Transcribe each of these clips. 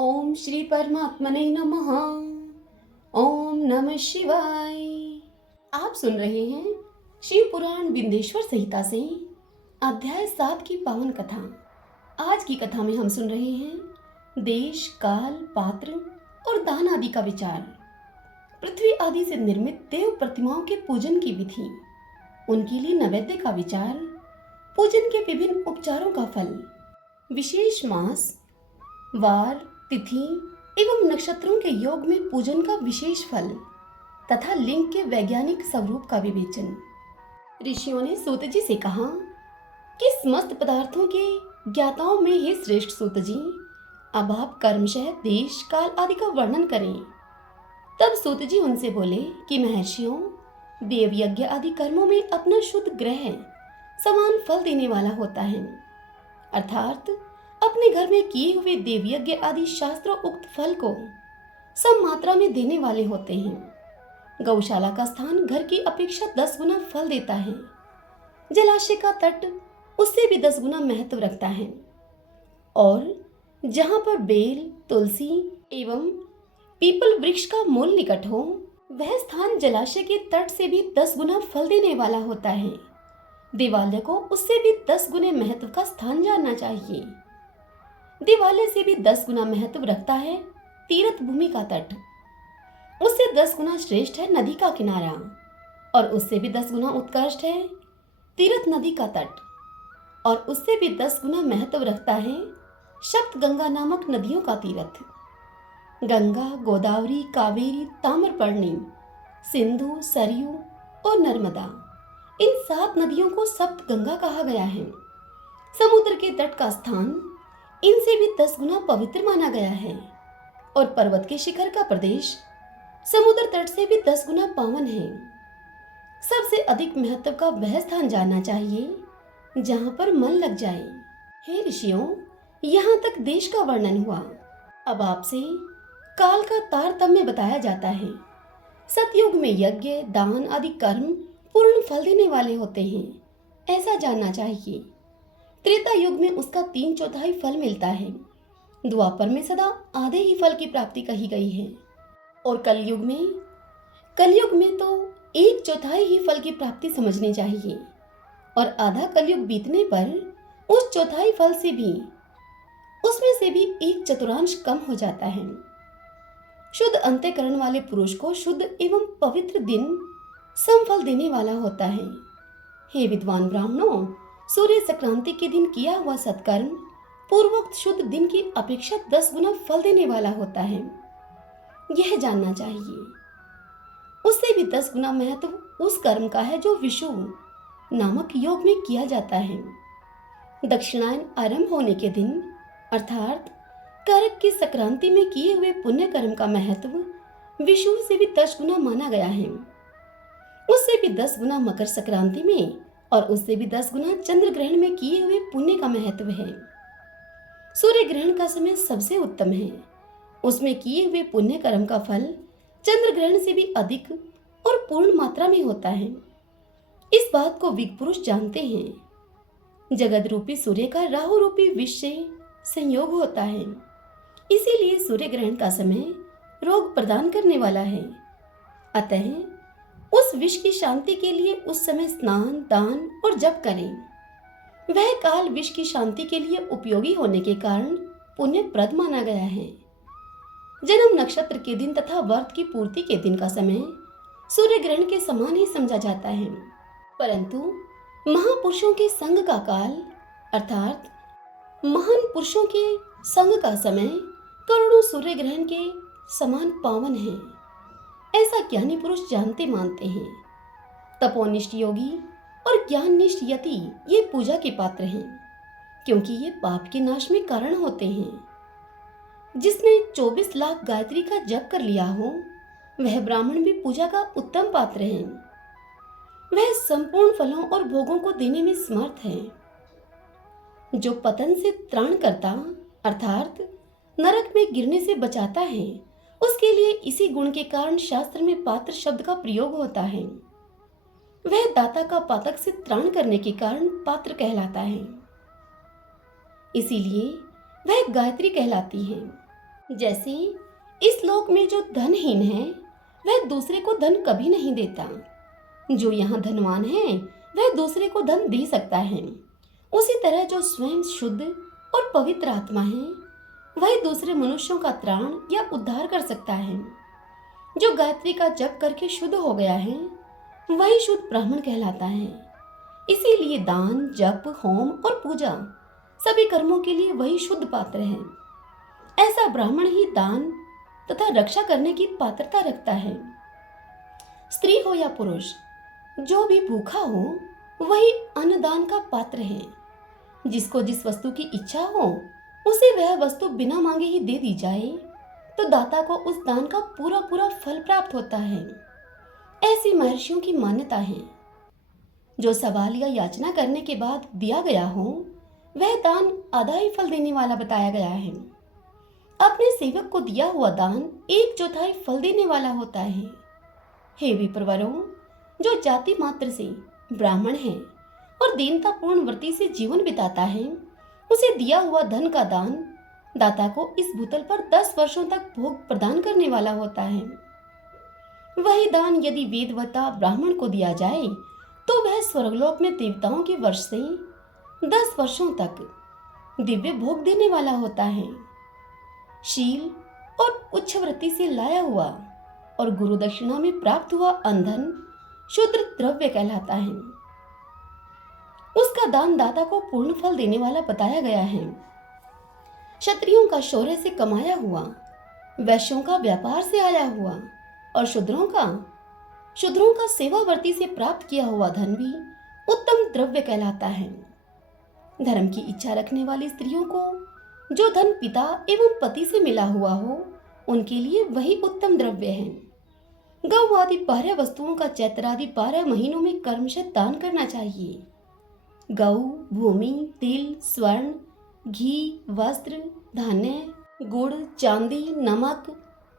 ओम श्री परमात्मने नमः। ओम नमः शिवाय। आप सुन रहे हैं शिव पुराण बिंदेश्वर संहिता से अध्याय 7 की पावन कथा। आज की कथा में हम सुन रहे हैं देश, काल, पात्र और दान आदि का विचार, पृथ्वी आदि से निर्मित देव प्रतिमाओं के पूजन की विधि, उनके लिए नैवेद्य का विचार, पूजन के विभिन्न उपचारों का फल, विशेष मास, वार, तिथि एवं नक्षत्रों के योग में पूजन का विशेष फल तथा लिंग के वैज्ञानिक स्वरूप का विवेचन। ऋषियों ने सूत जी से कहा कि समस्त पदार्थों के ज्ञाताओं में हे श्रेष्ठ सूत जी, अब आप कर्मशः देश, काल आदि का वर्णन करें। तब सूत जी उनसे बोले कि महर्षियों, देव यज्ञ आदि कर्मों में अपना शुद्ध ग्रह समान फल देने वाला होता है, अर्थात अपने घर में किए हुए देवयज्ञ आदि शास्त्रों उक्त फल को सम मात्रा में देने वाले होते हैं। गौशाला का स्थान घर की अपेक्षा 10 गुना फल देता है। जलाशय का तट उससे भी 10 गुना महत्व रखता है। और जहाँ पर बेल, तुलसी एवं पीपल वृक्ष का मूल निकट हो, वह स्थान जलाशय के तट से भी 10 गुना फल देने वाला होता है। देवालय को उससे भी 10 गुने महत्व का स्थान जानना चाहिए। देवालय से भी 10 गुना महत्व रखता है तीर्थ भूमि का तट। उससे 10 गुना श्रेष्ठ है नदी का किनारा, और उससे भी 10 गुना उत्कृष्ट है तीर्थ नदी का तट, और उससे भी 10 गुना महत्व रखता है सप्त गंगा नामक नदियों का तीर्थ। गंगा, गोदावरी, कावेरी, ताम्रपर्णी, सिंधु, सरयू और नर्मदा, इन 7 नदियों को सप्त गंगा कहा गया है। समुद्र के तट का स्थान इनसे भी 10 गुना पवित्र माना गया है, और पर्वत के शिखर का प्रदेश समुद्र तट से भी 10 गुना पावन है। सबसे अधिक महत्व का वह स्थान जानना चाहिए जहाँ पर मन लग जाए। हे ऋषियों, यहाँ तक देश का वर्णन हुआ। अब आपसे काल का तारतम्य बताया जाता है। सतयुग में यज्ञ, दान आदि कर्म पूर्ण फल देने वाले होते हैं, ऐसा जानना चाहिए। त्रेता युग में उसका 3/4 फल मिलता है। द्वापर में सदा आधे ही फल की प्राप्ति कही गई है, और कलयुग में तो 1/4 ही फल की प्राप्ति समझनी चाहिए, और आधा कलयुग बीतने पर उस 1/4 फल से भी उसमें से भी 1/4 कम हो जाता है। शुद्ध अंतःकरण वाले पुरुष को शुद्ध एवं पवित्र दिन समफल देने वाला होता है। हे विद्वान ब्राह्मणों, सूर्य संक्रांति के दिन किया हुआ सत्कर्म पूर्वोक्त शुद्ध दिन की अपेक्षा 10 गुना फल देने वाला होता है, यह जानना चाहिए। उससे भी 10 गुना महत्व उस कर्म का है जो विषु नामक योग में किया जाता है। दक्षिणायन आरंभ होने के दिन, अर्थात कारक की संक्रांति में किए हुए पुण्य कर्म का महत्व विषु से भी 10 गुना माना गया है। उससे भी 10 गुना मकर संक्रांति में, और उससे भी 10 गुना चंद्र ग्रहण में किए हुए पुण्य का महत्व है। सूर्य ग्रहण का समय सबसे उत्तम है। उसमें किए हुए पुण्य कर्म का फल चंद्र ग्रहण से भी अधिक और पूर्ण मात्रा में होता है। इस बात को विज्ञ पुरुष जानते हैं। जगत रूपी सूर्य का राहु रूपी विष से संयोग होता है, इसीलिए सूर्य ग्रहण का समय रोग प्रदान करने वाला है। अतः उस विष की शांति के लिए उस समय स्नान, दान और जप करें। वह काल विष की शांति के लिए उपयोगी होने के कारण पुण्यप्रद माना गया है। जन्म नक्षत्र के दिन तथा व्रत की पूर्ति के दिन का समय सूर्य ग्रहण के समान ही समझा जाता है, परंतु महापुरुषों के संग का काल, अर्थात महान पुरुषों के संग का समय करोड़ों सूर्य ग्रहण के समान पावन है, ऐसा ज्ञानी पुरुष जानते मानते हैं। तपोनिष्ठ योगी और ज्ञाननिष्ठ यति ये पूजा के पात्र हैं, क्योंकि ये पाप के नाश में कारण होते हैं। जिसने 24 लाख गायत्री का जप कर लिया हो, वह ब्राह्मण भी पूजा का उत्तम पात्र है। वह संपूर्ण फलों और भोगों को देने में समर्थ है। जो पतन से त्राण करता, अर्थात नरक में गिरने से बचाता है, उसके लिए इसी गुण के कारण शास्त्र में पात्र शब्द का प्रयोग होता है। वह दाता का पातक से त्राण करने के कारण पात्र कहलाता है, इसीलिए वह गायत्री कहलाती है। जैसे इस लोक में जो धनहीन है वह दूसरे को धन कभी नहीं देता, जो यहाँ धनवान है वह दूसरे को धन दे सकता है। उसी तरह जो स्वयं शुद्ध और पवित्र आत्मा है वही दूसरे मनुष्यों का त्राण या उद्धार कर सकता है। जो गायत्री का जप करके शुद्ध हो गया है वही शुद्ध ब्राह्मण कहलाता है। इसीलिए दान, जप, होम और पूजा सभी कर्मों के लिए वही शुद्ध पात्र है। ऐसा ब्राह्मण ही दान तथा रक्षा करने की पात्रता रखता है। स्त्री हो या पुरुष, जो भी भूखा हो वही अन्नदान का पात्र है। जिसको जिस वस्तु की इच्छा हो उसे वह वस्तु बिना मांगे ही दे दी जाए तो दाता को उस दान का पूरा पूरा फल प्राप्त होता है। ऐसी महर्षियों की मान्यता है। जो सवाल या याचना करने के बाद दिया गया हो वह दान आधा ही फल देने वाला बताया गया है। अपने सेवक को दिया हुआ दान 1/4 फल देने वाला होता है। हे विप्रवरों, जो जाति मात्र से ब्राह्मण है और दीनता पूर्ण व्रति से जीवन बिताता है उसे दिया हुआ धन का दान दाता को इस भूतल पर 10 वर्षों तक भोग प्रदान करने वाला होता है। वही दान यदि वेदवता ब्राह्मण को दिया जाए तो वह स्वर्गलोक में देवताओं के वर्ष से 10 वर्षों तक दिव्य भोग देने वाला होता है। शील और उच्च वृत्ति से लाया हुआ और गुरु दक्षिणा में प्राप्त हुआ अंधन शुद्र द्रव्य कहलाता है। उसका दान दाता को पूर्ण फल देने वाला बताया गया है। क्षत्रियों का शौर्य से कमाया हुआ, वैश्यों का व्यापार से आया हुआ और शूद्रों का सेवावर्ती से प्राप्त किया हुआ धन भी उत्तम द्रव्य कहलाता है। धर्म की इच्छा रखने वाली स्त्रियों को जो धन पिता एवं पति से मिला हुआ हो उनके लिए वही उत्तम द्रव्य है। गौ आदि 12 वस्तुओं का चैत्र आदि 12 महीनों में कर्मशः दान करना चाहिए। गौ, भूमि, तिल, स्वर्ण, घी, वस्त्र, धान्य, गुड़, चांदी, नमक,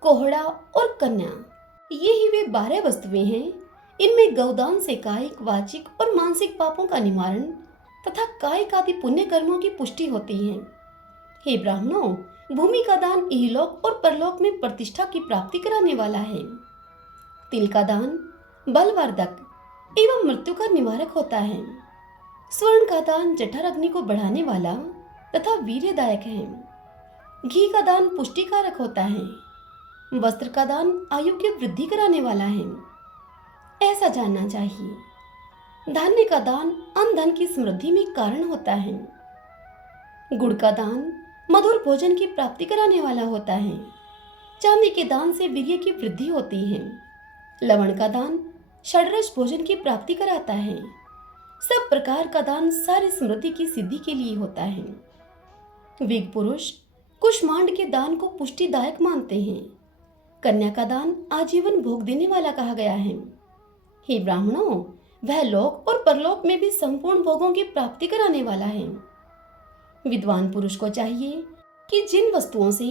कोहड़ा और कन्या, ये ही वे 12 वस्तुएं हैं। इनमें गौदान से कायिक, वाचिक और मानसिक पापों का निवारण तथा कायिक आदि पुण्य कर्मों की पुष्टि होती है। हे ब्राह्मणों, भूमि का दान इहलोक और परलोक में प्रतिष्ठा की प्राप्ति कराने वाला है। तिल का दान बलवर्धक एवं मृत्यु का निवारक होता है। स्वर्ण का दान जठर अग्नि को बढ़ाने वाला तथा वीर्यदायक है। घी का दान पुष्टिकारक होता है। वस्त्र का दान आयु की वृद्धि कराने वाला है, ऐसा जानना चाहिए। धान्य का दान अन्न धन की समृद्धि में कारण होता है। गुड़ का दान मधुर भोजन की प्राप्ति कराने वाला होता है। चांदी के दान से वीर्य की वृद्धि होती है। लवण का दान षड्रस भोजन की प्राप्ति कराता है। सब प्रकार का दान सारी समृद्धि की सिद्धि के लिए होता है। वेग पुरुष कुष्मांड के दान को पुष्टिदायक मानते हैं। कन्या का दान आजीवन भोग देने वाला कहा गया है। हे ब्राह्मणों, वह लोक और परलोक में भी संपूर्ण भोगों की प्राप्ति कराने वाला है। विद्वान पुरुष को चाहिए कि जिन वस्तुओं से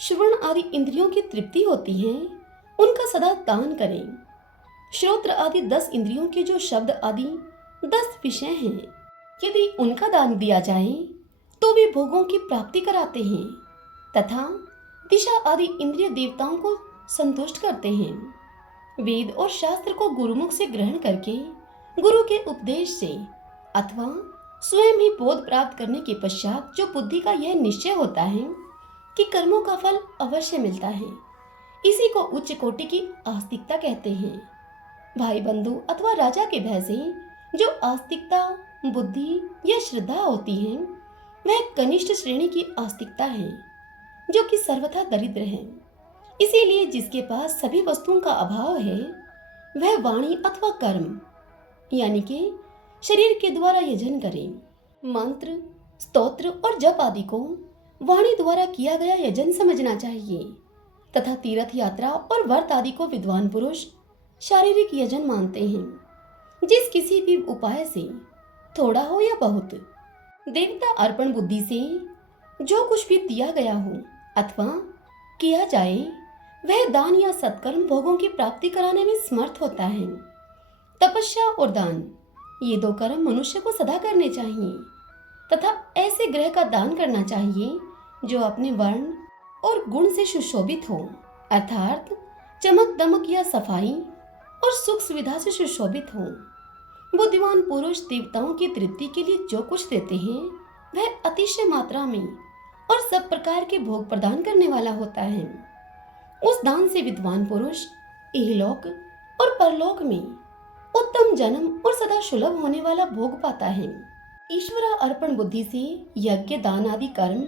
श्रवण आदि इंद्रियों की तृप्ति होती है उनका सदा दान करें। श्रोत्र आदि 10 इंद्रियों के जो शब्द आदि 10 विषय हैं, यदि उनका दान दिया जाए तो वे भोगों की प्राप्ति कराते हैं तथा दिशा आदि इंद्रिय देवताओं को संतुष्ट करते हैं। वेद और शास्त्र को गुरुमुख से ग्रहण करके गुरु के उपदेश से अथवा स्वयं ही बोध प्राप्त करने के पश्चात जो बुद्धि का यह निश्चय होता है कि कर्मों का फल अवश्य मिलता है, इसी को उच्च कोटि की आस्तिकता कहते हैं। भाई बंधु अथवा राजा के भय से जो आस्तिकता, बुद्धि या श्रद्धा होती है वह कनिष्ठ श्रेणी की आस्तिकता है जो कि सर्वथा दरिद्र है। इसीलिए जिसके पास सभी वस्तुओं का अभाव है वह वाणी अथवा कर्म यानी कि शरीर के द्वारा यजन करे। मंत्र, स्तोत्र और जप आदि को वाणी द्वारा किया गया यजन समझना चाहिए तथा तीर्थ यात्रा और व्रत आदि को विद्वान पुरुष शारीरिक यजन मानते हैं। जिस किसी भी उपाय से थोड़ा हो या बहुत देवता अर्पण बुद्धि से जो कुछ भी दिया गया हो अथवा किया जाए वह दान या सत्कर्म भोगों की प्राप्ति कराने में समर्थ होता है। तपस्या और दान ये 2 कर्म मनुष्य को सदा करने चाहिए तथा ऐसे ग्रह का दान करना चाहिए जो अपने वर्ण, और गुण से सुशोभित हो, अर्थात चमक दमक या सफाई और सुख सुविधा से सुशोभित हो। बुद्धिमान पुरुष देवताओं की तृप्ति के लिए जो कुछ देते हैं वह अतिशय मात्रा में और सब प्रकार के भोग प्रदान करने वाला होता है। उस दान से विद्वान पुरुष इहलोक और परलोक में उत्तम जन्म और सदा सुलभ होने वाला भोग पाता है। ईश्वर अर्पण बुद्धि से यज्ञ दान आदि कर्म,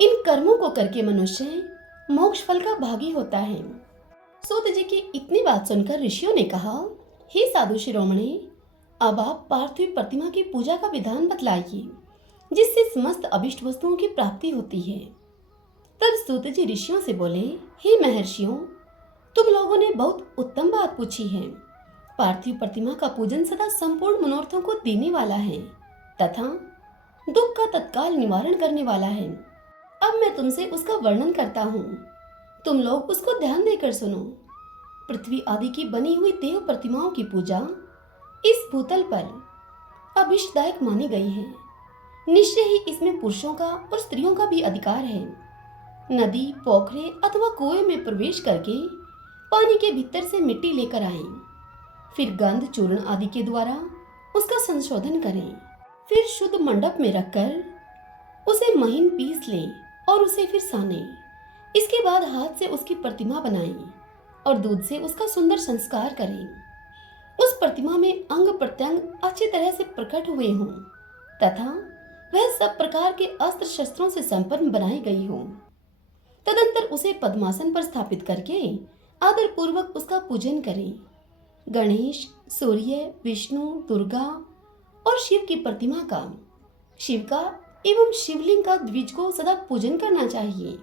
इन कर्मों को करके मनुष्य मोक्ष फल का भागी होता है। सूत जी की इतनी बात सुनकर ऋषियों ने कहा, हे साधु शिरोमणि, अब आप पार्थिव प्रतिमा की पूजा का विधान बतलाइए, जिससे समस्त अभिष्ट वस्तुओं की प्राप्ति होती है। तब सूत जी ऋषियों से बोले, हे महर्षियों, तुम लोगों ने बहुत उत्तम बात पूछी है। पार्थिव प्रतिमा का पूजन सदा संपूर्ण मनोरथों को देने वाला है तथा दुख का तत्काल निवारण करने वाला है। अब मैं तुमसे उसका वर्णन करता हूँ, तुम लोग उसको ध्यान देकर सुनो। पृथ्वी आदि की बनी हुई देव प्रतिमाओं की पूजा इस भूतल पर अभिष्टदायक मानी गई है। निश्चय ही इसमें पुरुषों का और स्त्रियों का भी अधिकार है। नदी, पोखरे अथवा कुएं में प्रवेश करके पानी के भीतर से मिट्टी लेकर आएं, फिर गंध चूर्ण आदि के द्वारा उसका संशोधन करें, फिर शुद्ध मंडप में रखकर उसे महीन पीस लें और उसे फिर सानें। इसके बाद हाथ से उसकी प्रतिमा बनाएं और दूध से उसका सुंदर संस्कार करें। उस प्रतिमा में अंग प्रत्यंग अच्छी तरह से प्रकट हुए हों तथा वह सब प्रकार के अस्त्र शस्त्रों से संपन्न बनाई गई हो। तदंतर उसे पद्मासन पर स्थापित करके आदर पूर्वक उसका पूजन करें। गणेश, सूर्य, विष्णु, दुर्गा और शिव की प्रतिमा का, शिव का एवं शिवलिंग का द्विज को सदा पूजन करना चाहिए।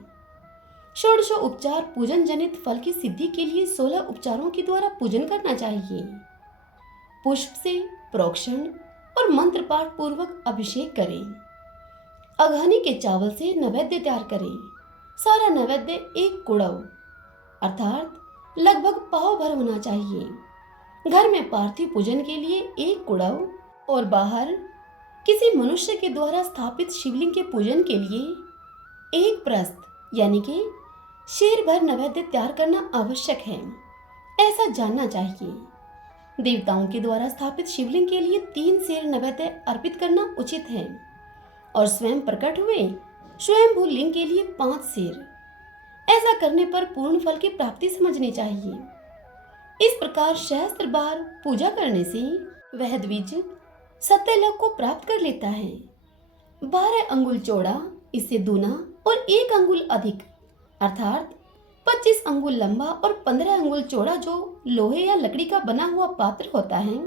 षोडशो उपचार पूजन जनित फल की सिद्धि के लिए 16 उपचारों के द्वारा पूजन करना चाहिए। पुष्प से प्रोक्षण और मंत्र पाठ पूर्वक अभिषेक करें। अघानी के चावल से नैवेद्य तैयार करें। सारा नैवेद्य एक कुड़व अर्थात लगभग पाव भर होना चाहिए। घर में पार्थिव पूजन के लिए एक कुड़व और बाहर किसी मनुष्य के द्वारा स्थापित शिवलिंग के पूजन के लिए एक प्रस्थ यानी कि शेर भर नैवेद्य तैयार करना आवश्यक है, ऐसा जानना चाहिए। देवताओं के द्वारा स्थापित शिवलिंग के लिए 3 शेर नैवेद्य अर्पित करना उचित है और स्वयं प्रकट हुए स्वयंभू लिंग के लिए 5 शेर। ऐसा करने पर पूर्ण फल की प्राप्ति समझनी चाहिए। इस प्रकार सहस्त्र बार पूजा करने से वह द्विज सत्यलोक को प्राप्त कर लेता है। 12 अंगुल चौड़ा, इससे दूना और 1 अंगुल अधिक अर्थात 25 अंगुल लंबा और 15 अंगुल चौड़ा जो लोहे या लकड़ी का बना हुआ पात्र होता है,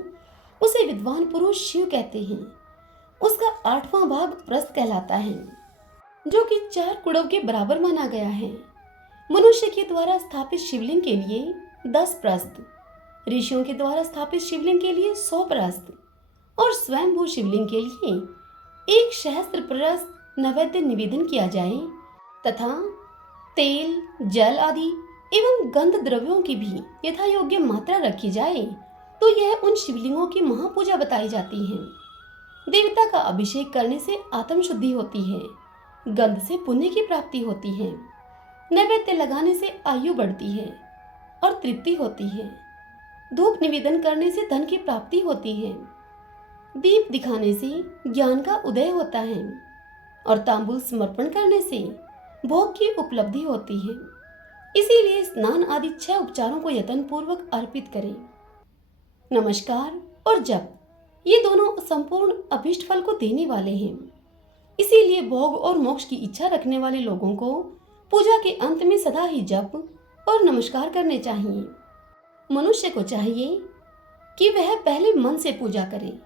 उसे विद्वान पुरुष शिव कहते हैं। उसका 8वां भाग प्रस्थ कहलाता है, जो कि 4 कुड़व के बराबर माना गया है। मनुष्य के द्वारा स्थापित शिवलिंग के लिए 10 प्रस्थ, ऋषियों के द्वारा स्थापित शिवलिंग के लिए 100 प्रस्थ और स्वयंभू शिवलिंग के लिए 1 सहस्त्र प्रस्थ नैवेद्य निवेदन किया जाए तथा तेल, जल आदि एवं गंध द्रव्यों की भी यथा योग्य मात्रा रखी जाए तो यह उन शिवलिंगों की महापूजा बताई जाती है। देवता का अभिषेक करने से आत्म शुद्धि होती है, गंध से पुण्य की प्राप्ति होती है, नैवेद्य लगाने से आयु बढ़ती है और तृप्ति होती है, धूप निवेदन करने से धन की प्राप्ति होती है, दीप दिखाने से ज्ञान का उदय होता है और तांबूल समर्पण करने से भोग की उपलब्धि होती है। इसीलिए स्नान आदि 6 उपचारों को यत्न पूर्वक अर्पित करें। नमस्कार और जप, ये दोनों संपूर्ण अभीष्ट फल को देने वाले हैं। इसीलिए भोग और मोक्ष की इच्छा रखने वाले लोगों को पूजा के अंत में सदा ही जप और नमस्कार करने चाहिए। मनुष्य को चाहिए कि वह पहले मन से पूजा करे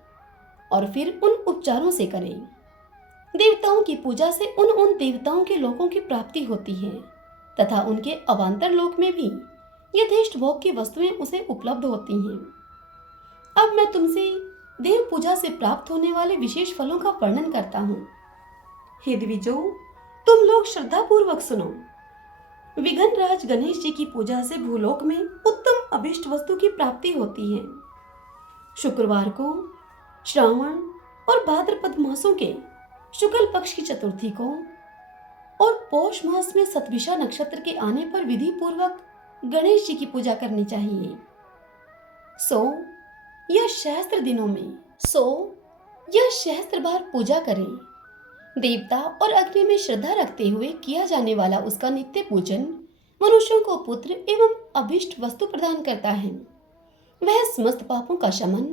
और फिर उन उपचारों से करे। देवताओं की पूजा से उन देवताओं के लोकों की प्राप्ति होती है तथा उनके अवांतर लोक में भी यथेष्ट भोग की वस्तुएं उसे उपलब्ध होती हैं। अब मैं तुमसे देव पूजा से प्राप्त होने वाले विशेष फलों का वर्णन करता हूँ। हे द्विजों, तुम लोग श्रद्धा पूर्वक सुनो। विघ्नराज गणेश जी की पूजा से भूलोक में उत्तम अभिष्ट वस्तु की प्राप्ति होती है। शुक्रवार को, श्रावण और भाद्रपद मासों के शुक्ल पक्ष की चतुर्थी को और पौष मास में सतभिषा नक्षत्र के आने पर विधि पूर्वक गणेश जी की पूजा करनी चाहिए। सो यह सहस्त्र बार पूजा करें। देवता और अग्नि में श्रद्धा रखते हुए किया जाने वाला उसका नित्य पूजन मनुष्यों को पुत्र एवं अभिष्ट वस्तु प्रदान करता है। वह समस्त पापों का शमन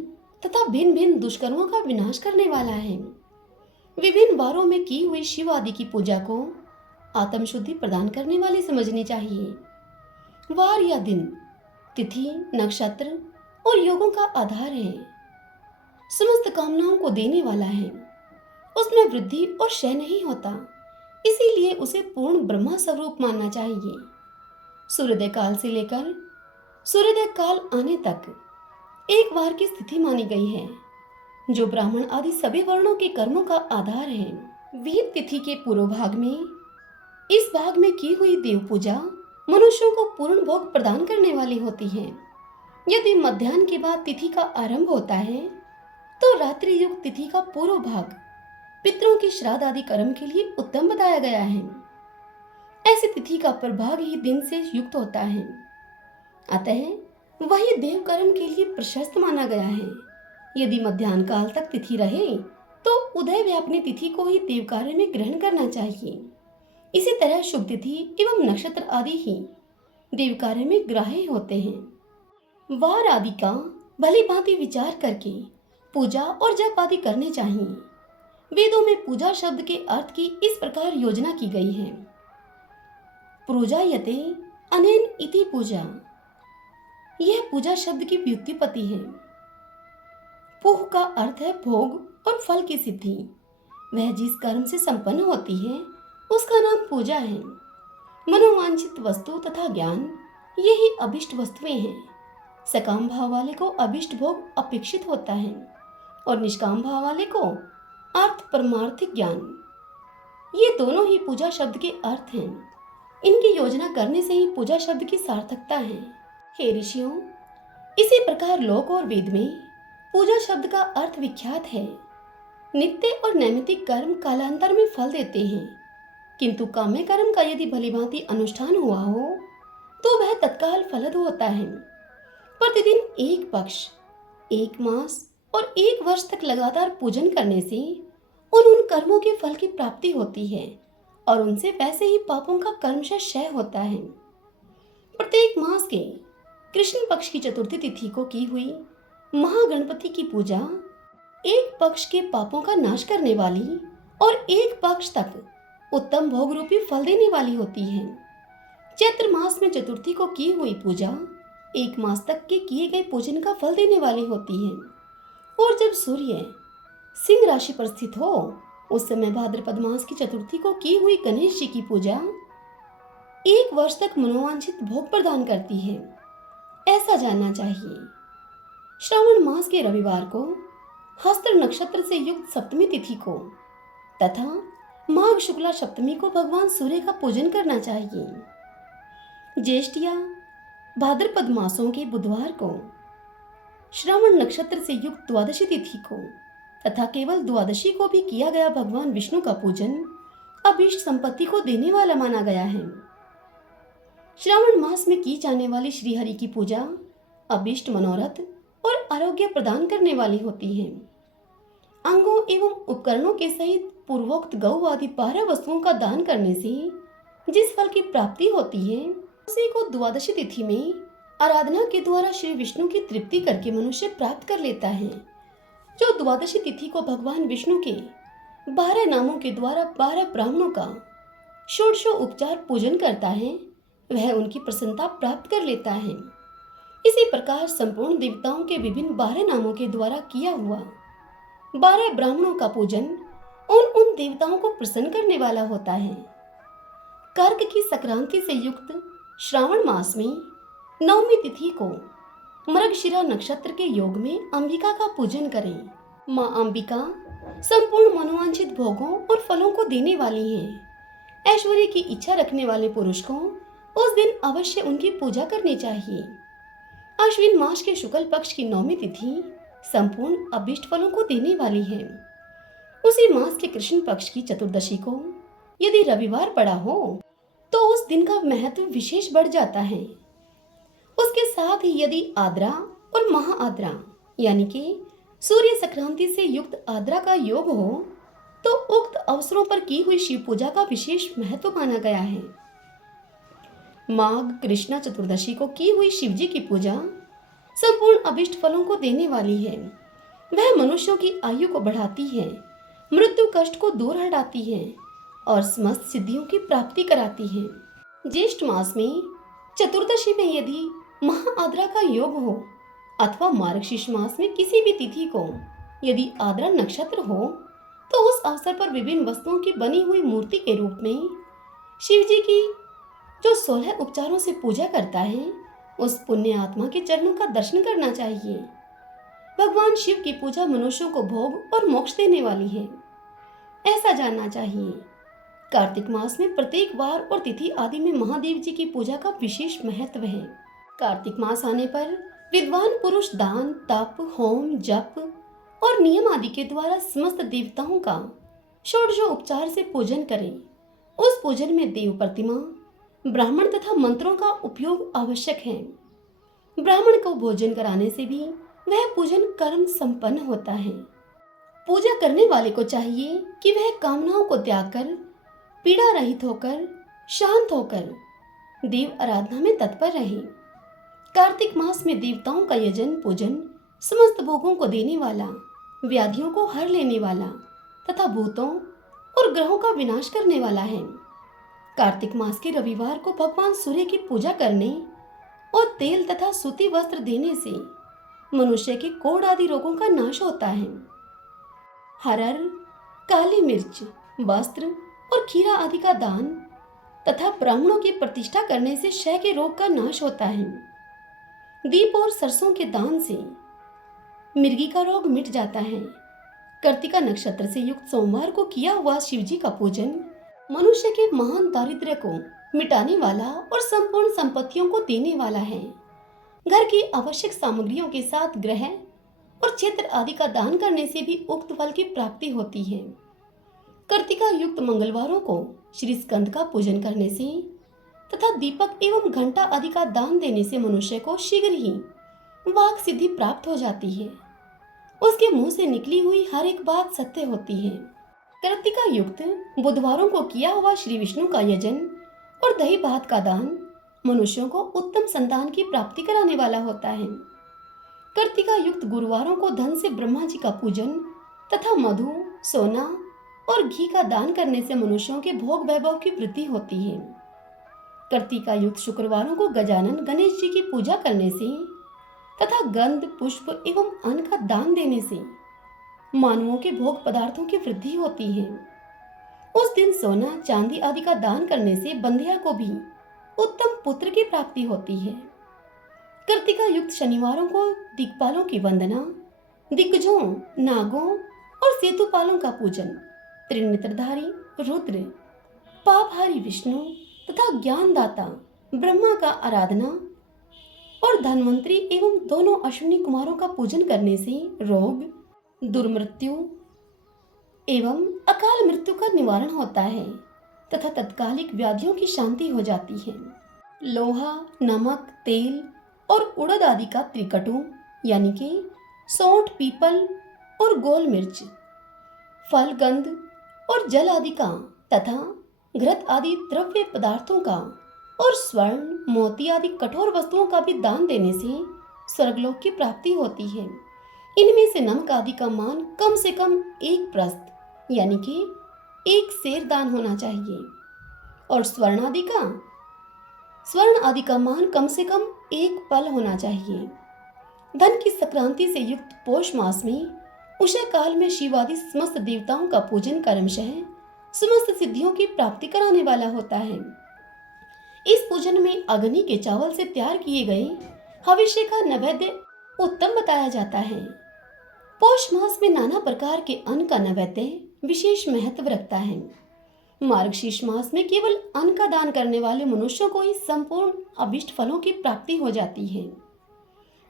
तथा भिन्न भिन्न दुष्कर्मों का विनाश करने वाला है। विभिन्न वारों में की हुई शिव आदि की पूजा को आत्म शुद्धि प्रदान करने वाली समझनी चाहिए। वार या दिन, तिथि, नक्षत्र और योगों का आधार है। समस्त कामनाओं को देने वाला है। उसमें वृद्धि और क्षय नहीं होता, इसीलिए उसे पूर्ण ब्रह्मा स्वरूप मानना चाहिए। सूर्योदय काल से लेकर सूर्योदय काल आने तक एक वार की स्थिति मानी गई है, जो ब्राह्मण आदि सभी वर्णों के कर्मों का आधार है। वीर तिथि के पूर्व भाग में इस भाग में की हुई देव पूजा मनुष्यों को पूर्ण भोग प्रदान करने वाली होती है। यदि मध्याह्न के बाद तिथि का आरंभ होता है तो रात्रि युक्त तिथि का पूर्व भाग पितरों की श्राद्ध आदि कर्म के लिए उत्तम बताया गया है। ऐसी तिथि का प्रभाग ही दिन से युक्त होता है, अतः वही देव कर्म के लिए प्रशस्त माना गया है। यदि मध्याह्न काल तक तिथि रहे तो उदय व्यापनी तिथि को ही देव कार्य में ग्रहण करना चाहिए। इसी तरह शुभ तिथि एवं नक्षत्र आदि ही देव कार्य में ग्राह्य होते हैं। वार आदि का भली भांति विचार करके पूजा और जप आदि करने चाहिए। वेदों में पूजा शब्द के अर्थ की इस प्रकार योजना की गई है। पूजायते अनेन इति पूजा, यह पूजा शब्द की व्युत्पत्ति है। पुह का अर्थ है भोग और फल की सिद्धि। वह जिस कर्म से संपन्न होती है उसका नाम पूजा है। मनोवांछित वस्तु तथा ज्ञान, यही अभिष्ट वस्तुएं हैं। सकाम भाव वाले को अभिष्ट भोग अपेक्षित होता है और निष्काम भाव वाले को अर्थ परमार्थिक ज्ञान, ये दोनों ही पूजा शब्द के अर्थ हैं। इनकी योजना करने से ही पूजा शब्द की सार्थकता है। हे ऋषियों, इसी प्रकार लोक और वेद में पूजा शब्द का अर्थ विख्यात है। नित्य और नैमित्तिक कर्म कालांतर में फल देते हैं, किंतु काम्य कर्म का यदि भलीभांति अनुष्ठान हुआ हो तो वह तत्काल फलद होता है। प्रतिदिन एक पक्ष, एक मास और एक वर्ष तक लगातार पूजन करने से उन कर्मों के फल की प्राप्ति होती है और उनसे वैसे ही पापों का कर्मशः क्षय होता है। प्रत्येक मास के कृष्ण पक्ष की चतुर्थी तिथि को की हुई महागणपति की पूजा एक पक्ष के पापों का नाश करने वाली और एक पक्ष तक उत्तम भोग रूपी फल देने वाली होती है। चैत्र मास में चतुर्थी को की हुई पूजा एक मास तक के किए गए पूजन का फल देने वाली होती है। और जब सूर्य सिंह राशि पर स्थित हो उस समय भाद्रपद मास की चतुर्थी को की हुई गणेश जी की पूजा एक वर्ष तक मनोवांछित भोग प्रदान करती है, ऐसा जानना चाहिए। श्रावण मास के रविवार को हस्त्र नक्षत्र से युक्त सप्तमी तिथि को तथा माघ शुक्ला सप्तमी को भगवान सूर्य का पूजन करना चाहिए। ज्येष्ठ या भाद्रपद मासों के बुधवार को श्रावण नक्षत्र से युक्त द्वादशी तिथि को तथा केवल द्वादशी को भी किया गया भगवान विष्णु का पूजन अभीष्ट संपत्ति को देने वाला माना गया है। श्रावण मास में की जाने वाली श्रीहरि की पूजा अभीष्ट मनोरथ और आरोग्य प्रदान करने वाली होती है। अंगों एवं उपकरणों के सहित पूर्वोक्त गौ आदि 12 वस्तुओं का दान करने से जिस फल की प्राप्ति होती है उसी को द्वादशी तिथि में आराधना के द्वारा श्री विष्णु की तृप्ति करके मनुष्य प्राप्त कर लेता है। जो द्वादशी तिथि को भगवान विष्णु के 12 नामों के द्वारा 12 ब्राह्मणों का षोडशो उपचार पूजन करता है वह उनकी प्रसन्नता प्राप्त कर लेता है। इसी प्रकार संपूर्ण देवताओं के विभिन्न 12 नामों के द्वारा किया हुआ 12 ब्राह्मणों का पूजन उन देवताओं को प्रसन्न करने वाला होता है। कर्क की संक्रांति से युक्त श्रावण मास में नवमी तिथि को मृगशिरा नक्षत्र के योग में अंबिका का पूजन करें। माँ अंबिका संपूर्ण मनोवांछित भोगों और फलों को देने वाली हैं। ऐश्वर्य की इच्छा रखने वाले पुरुष को उस दिन अवश्य उनकी पूजा करनी चाहिए। अश्विन मास के शुक्ल पक्ष की नवमी तिथि संपूर्ण अभीष्ट फलों को देने वाली है। उसी मास के कृष्ण पक्ष की चतुर्दशी को यदि रविवार पड़ा हो तो उस दिन का महत्व विशेष बढ़ जाता है। उसके साथ ही यदि आद्रा और महाआद्रा यानी कि सूर्य संक्रांति से युक्त आद्रा का योग हो तो उक्त अवसरों पर की हुई शिव पूजा का विशेष महत्व माना गया है। माघ कृष्णा चतुर्दशी को की हुई शिव जी की पूजा संपूर्ण अभिष्ट फलों को देने वाली है। वह मनुष्यों की आयु को बढ़ाती है, मृत्यु कष्ट को दूर हटाती है और समस्त सिद्धियों की प्राप्ति कराती है। ज्येष्ठ मास में चतुर्दशी में यदि महाआद्रा का योग हो अथवा मार्गशीर्ष मास में किसी भी तिथि को यदि आद्रा नक्षत्र हो तो उस अवसर पर विभिन्न वस्तुओं की बनी हुई मूर्ति के रूप में शिव जी की जो 16 उपचारों से पूजा करता है उस पुण्य आत्मा के चरणों का दर्शन करना चाहिए। भगवान शिव की पूजा मनुष्यों को भोग और मोक्ष देने वाली है, ऐसा जानना चाहिए। कार्तिक मास में प्रत्येक वार और तिथि आदि में महादेव जी की पूजा का विशेष महत्व है। कार्तिक मास आने पर विद्वान पुरुष दान, तप, होम, जप और नियम आदि के द्वारा समस्त देवताओं का षोडशोपचार से पूजन करें। उस पूजन में देव प्रतिमा, ब्राह्मण तथा मंत्रों का उपयोग आवश्यक है। ब्राह्मण को भोजन कराने से भी वह पूजन कर्म संपन्न होता है। पूजा करने वाले को चाहिए कि वह कामनाओं को त्याग कर पीड़ा रहित होकर शांत होकर देव आराधना में तत्पर रहे। कार्तिक मास में देवताओं का यजन पूजन समस्त भोगों को देने वाला, व्याधियों को हर लेने वाला तथा भूतों और ग्रहों का विनाश करने वाला है। कार्तिक मास के रविवार को भगवान सूर्य की पूजा करने और तेल तथा सूती वस्त्र देने से मनुष्य के कोढ़ आदि रोगों का नाश होता है। हरर, काली मिर्च, वस्त्र और खीरा आदि का दान तथा ब्राह्मणों की प्रतिष्ठा करने से क्षय के रोग का नाश होता है। दीप और सरसों के दान से मिर्गी का रोग मिट जाता है। कृत्तिका नक्षत्र से युक्त सोमवार को किया हुआ शिव जी का पूजन मनुष्य के महान दारिद्र्य को मिटाने वाला और संपूर्ण संपत्तियों को देने वाला है। घर की आवश्यक सामग्रियों के साथ ग्रह और क्षेत्र आदि का दान करने से भी उक्त फल की प्राप्ति होती है। कृत्तिका युक्त मंगलवारों को श्री स्कंद का पूजन करने से तथा दीपक एवं घंटा आदि का दान देने से मनुष्य को शीघ्र ही वाक सिद्धि प्राप्त हो जाती है। उसके मुंह से निकली हुई हर एक बात सत्य होती है। कृत्तिका युक्त बुधवारों को किया हुआ श्री विष्णु का यजन और दही भात का दान मनुष्यों को उत्तम संतान की प्राप्ति कराने वाला होता है। कृत्तिका युक्त गुरुवारों को धन से ब्रह्मा जी का पूजन तथा मधु, सोना और घी का दान करने से मनुष्यों के भोग वैभव की वृद्धि होती है। कृत्तिका युक्त शुक्रवारों को गजानन गणेश जी की पूजा करने से तथा गंध, पुष्प एवं अन्न का दान देने से मानवों के भोग पदार्थों की वृद्धि होती है। उस दिन सोना, चांदी आदि का दान करने से बंधिया को भी उत्तम पुत्र की प्राप्ति होती है। कृत्तिका युक्त शनिवारों को दिक्पालों की वंदना, दिग्गजों, नागों और सेतुपालों का पूजन, त्रिनेत्रधारी रुद्र, पापहारी विष्णु तथा ज्ञानदाता ब्रह्मा का आराधना और धनवंतरी एवं दोनों अश्विनी कुमारों का पूजन करने से रोग, दुर्मृत्यु एवं अकाल मृत्यु का निवारण होता है तथा तत्कालिक व्याधियों की शांति हो जाती है। लोहा, नमक, तेल और उड़द आदि का त्रिकटु यानी कि सौंठ, पीपल और गोल मिर्च, फल, गंध और जल आदि का तथा घृत आदि द्रव्य पदार्थों का और स्वर्ण, मोती आदि कठोर वस्तुओं का भी दान देने से स्वर्गलोक की प्राप्ति होती है। इनमें से नमक आदि का मान कम से कम 1 प्रस्थ यानी कि 1 सेर दान होना चाहिए और स्वर्ण आदि का मान कम से कम 1 पल होना चाहिए। धन की संक्रांति से युक्त पौष मास में उषय काल में शिवादि समस्त देवताओं का पूजन क्रमशः समस्त सिद्धियों की प्राप्ति कराने वाला होता है। इस पूजन में अग्नि के चावल से तैयार किए गए हविष्य का नैवेद्य उत्तम बताया जाता है। पौष मास में नाना प्रकार के अन्न का नैवेद्य विशेष महत्व रखता है। मार्गशीर्ष मास में केवल अन्न का दान करने वाले मनुष्यों को ही संपूर्ण अभिष्ट फलों की प्राप्ति हो जाती है।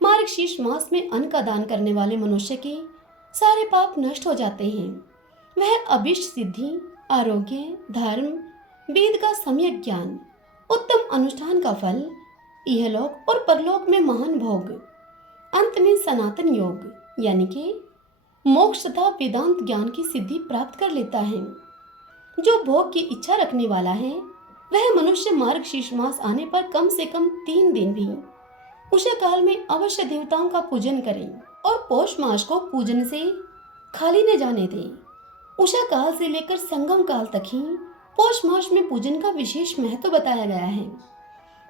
मार्गशीर्ष मास में अन्न का दान करने वाले मनुष्य के सारे पाप नष्ट हो जाते हैं। वह अभिष्ट सिद्धि आरोग्य, धर्म, वेद का सम्यक ज्ञान, उत्तम अनुष्ठान का फल, इहलोक और परलोक में महान भोग, अंत में सनातन योग यानी कि मोक्ष तथा वेदांत ज्ञान की सिद्धि प्राप्त कर लेता है। जो भोग की इच्छा रखने वाला है वह मनुष्य मार्ग शीर्ष मास आने पर कम से कम 3 दिन भी उषा काल में अवश्य देवताओं का पूजन करें और पौष मास को पूजन से खाली न जाने दें। उषा काल से लेकर संगम काल तक ही पौष मास में पूजन का विशेष महत्व बताया गया है।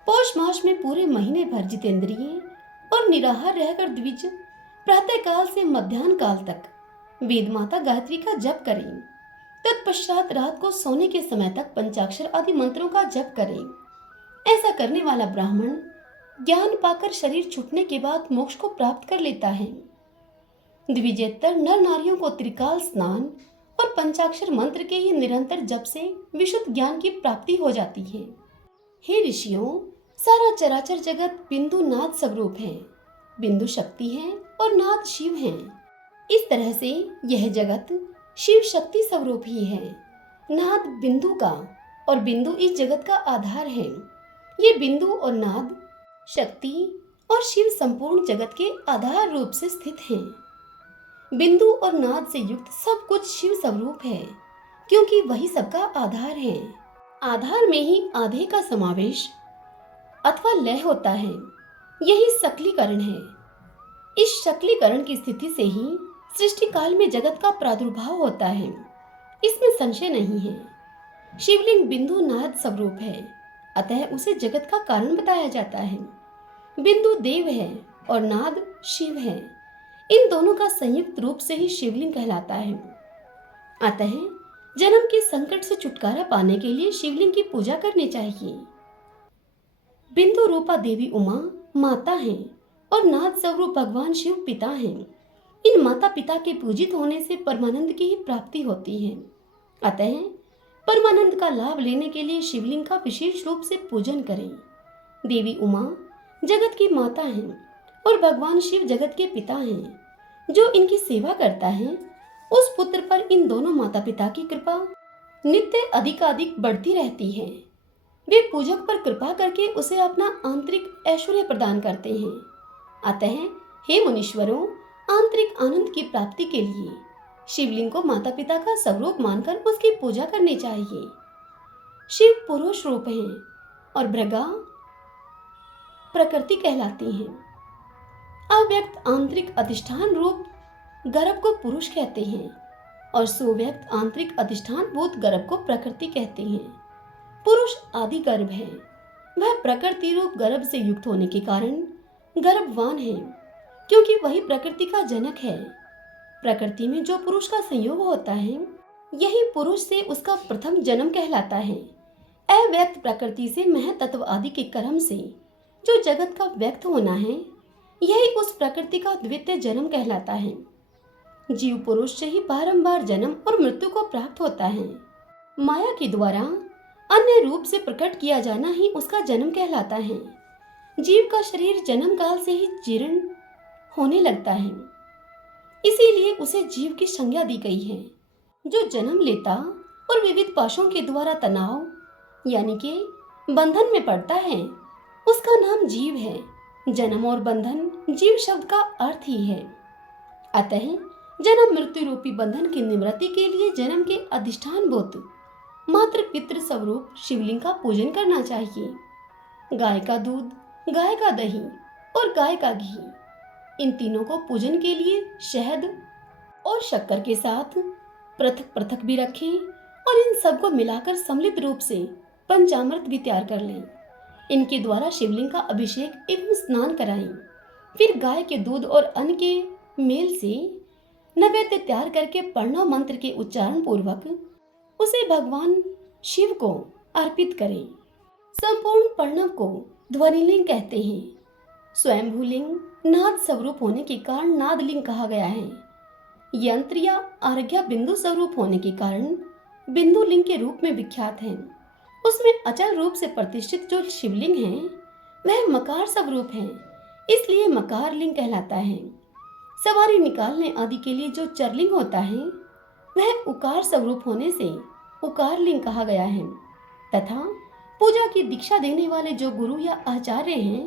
पौष मास में पूरे महीने भर जितेंद्रिय और निराहार रहकर द्विज प्रातः काल से मध्याह्न काल तक वेद माता गायत्री का जप करें। तत्पश्चात रात को सोने के समय तक पंचाक्षर आदि मंत्रों का जप करें। ऐसा करने वाला ब्राह्मण ज्ञान पाकर शरीर छूटने के बाद मोक्ष को प्राप्त कर लेता है। द्विजेतर नर नारियों को त्रिकाल स्नान और पंचाक्षर मंत्र के ही निरंतर जप से विशुद्ध ज्ञान की प्राप्ति हो जाती है। हे ऋषियों, सारा चराचर जगत बिंदु नाद स्वरूप है। बिंदु शक्ति है और नाद शिव है। इस तरह से यह जगत शिव शक्ति स्वरूप ही है। नाद बिंदु का और बिंदु इस जगत का आधार है। ये बिंदु और नाद शक्ति और शिव संपूर्ण जगत के आधार रूप से स्थित हैं। बिंदु और नाद से युक्त सब कुछ शिव स्वरूप है, क्योंकि वही सबका आधार है। आधार में ही आधे का समावेश अथवा लय होता है। यही सकलीकरण है। इस शकलीकरण की स्थिति से ही सृष्टि काल में जगत का प्रादुर्भाव होता है, इसमें संशय नहीं है। शिवलिंग बिंदु नाद स्वरूप है, अतः उसे जगत का कारण बताया जाता है। बिंदु देव है और नाद शिव है। इन दोनों का संयुक्त रूप से ही शिवलिंग कहलाता है। अतः जन्म के संकट से छुटकारा पाने के लिए शिवलिंग की पूजा करनी चाहिए। बिंदु रूपा देवी उमा माता हैं और नाद स्वरूप भगवान शिव पिता हैं। इन माता पिता के पूजित होने से परमानंद की ही प्राप्ति होती है। अतः परमानंद का लाभ लेने के लिए शिवलिंग का विशेष रूप से पूजन करें। देवी उमा जगत की माता हैं और भगवान शिव जगत के पिता हैं। जो इनकी सेवा करता है उस पुत्र पर इन दोनों माता पिता की कृपा नित्य अधिकाधिक बढ़ती रहती है। वे पूजक पर कृपा करके उसे अपना आंतरिक ऐश्वर्य प्रदान करते हैं। अतः हे मुनीश्वरों, आंतरिक आनंद की प्राप्ति के लिए शिवलिंग को माता पिता का स्वरूप मानकर उसकी पूजा करनी चाहिए। शिव पुरुष रूप हैं और भृगा प्रकृति कहलाती हैं। अव्यक्त आंतरिक अधिष्ठान रूप गर्भ को पुरुष कहते हैं और सुव्यक्त आंतरिक अधिष्ठान भूत गर्भ को प्रकृति कहते हैं। पुरुष आदि गर्भ है। वह प्रकृति रूप गर्भ से युक्त होने के कारण गर्भवान है, क्योंकि वही प्रकृति का जनक है। प्रकृति में जो पुरुष का संयोग होता है यही पुरुष से उसका प्रथम जन्म कहलाता है। अव्यक्त प्रकृति से महतत्व आदि के कर्म से जो जगत का व्यक्त होना है यही उस प्रकृति का द्वितीय जन्म कहलाता है। जीव पुरुष से ही बारंबार जन्म और मृत्यु को प्राप्त होता है। माया के द्वारा अन्य रूप से प्रकट किया जाना ही उसका जन्म कहलाता है। जीव का शरीर जन्म काल से ही जीर्ण होने लगता है, इसीलिए उसे जीव की संज्ञा दी गई है। जो जन्म लेता और विविध पाशों के द्वारा तनाव यानी कि बंधन में पड़ता है उसका नाम जीव है। जन्म और बंधन जीव शब्द का अर्थ ही है। अतः जन्म मृत्यु रूपी बंधन की निवृत्ति के लिए जन्म के अधिष्ठान भूत मातृ पितृ स्वरूप शिवलिंग का पूजन करना चाहिए। गाय का दूध, गाय का दही और गाय का घी, इन तीनों को पूजन के लिए शहद और शक्कर के साथ पृथक पृथक भी रखें और इन सबको मिलाकर सम्मिलित रूप से पंचामृत भी तैयार कर लें। इनके द्वारा शिवलिंग का अभिषेक एवं स्नान कराएं। फिर गाय के दूध और अन्न के मेल से नैवेद्य तैयार करके प्रणव मंत्र के उच्चारण पूर्वक उसे भगवान शिव को अर्पित करें। संपूर्ण प्रणव को ध्वनिलिंग कहते हैं। स्वयंभूलिंग नाद स्वरूप होने के कारण नादलिंग कहा गया है। यंत्र या अर्घ्य बिंदु स्वरूप होने के कारण बिंदु लिंग के रूप में विख्यात है। उसमें अचल रूप से प्रतिष्ठित जो शिवलिंग है वह मकार स्वरूप है, इसलिए मकार लिंग कहलाता है। सवारी निकालने आदि के लिए जो चरलिंग होता है वह उकार स्वरूप होने से उकार लिंग कहा गया है तथा पूजा की दीक्षा देने वाले जो गुरु या आचार्य हैं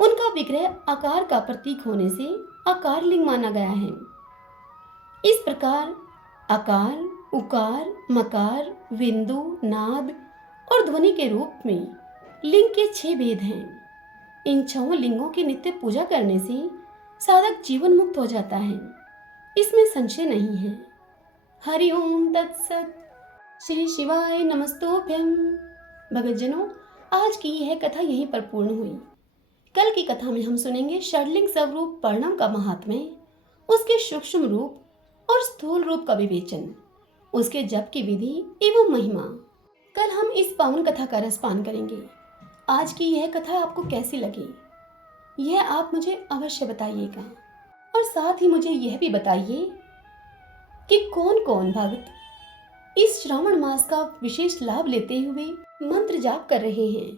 उनका विग्रह आकार का प्रतीक होने से आकार लिंग माना गया है। इस प्रकार आकार, उकार, मकार, बिंदु, नाद और ध्वनि के रूप में लिंग के 6 भेद हैं। इन 6 लिंगों की नित्य पूजा करने से साधक जीवन मुक्त हो जाता है, इसमें संशय नहीं है। हरि ओम तत्सत। श्री शिवाय नमस्तोभ्यम। भगतजनों, आज की यह कथा यहीं पर पूर्ण हुई। कल की कथा में हम सुनेंगे षडलिंग स्वरूप प्रणव का महात्म्य, उसके सूक्ष्म रूप और स्थूल रूप का विवेचन, उसके जप की विधि एवं महिमा। कल हम इस पावन कथा का रसपान करेंगे। आज की यह कथा आपको कैसी लगी, यह आप मुझे अवश्य बताइएगा और साथ ही मुझे यह भी बताइए कि कौन कौन भक्त इस श्रावण मास का विशेष लाभ लेते हुए मंत्र जाप कर रहे हैं।